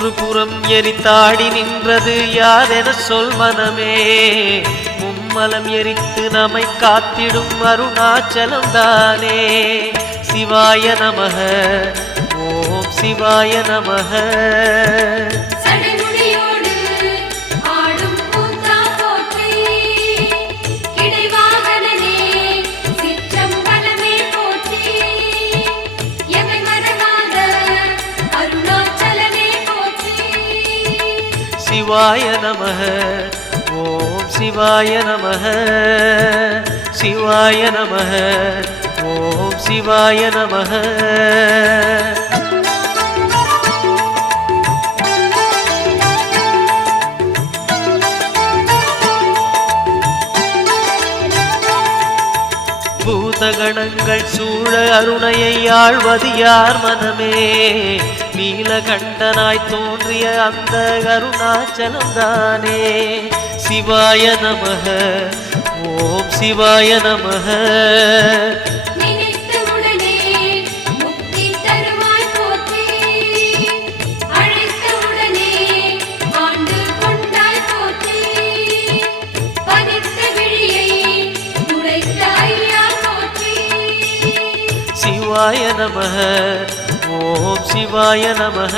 மூன்று புறம் எரித்தாடி நின்றது யாரென சொல் மனமே. மும்மலம் எரித்து நம்மை காத்திடும் அருணாச்சலம் தானே. சிவாய நமக, ஓம் சிவாய நமக. சிவாய நமக, ஓம் சிவாய நமக. சிவாய நமக, ஓம் சிவாய நமக. பூதகணங்கள் சூழ அருணையை ஆழ்வது யார் மனமே. நீலகண்டனாய் தோன்றிய அந்த அருணாச்சலம் தானே. சிவாய நமக, ஓம் சிவாய நமக. சிவாய நமக, ஓம் சிவாய நமக.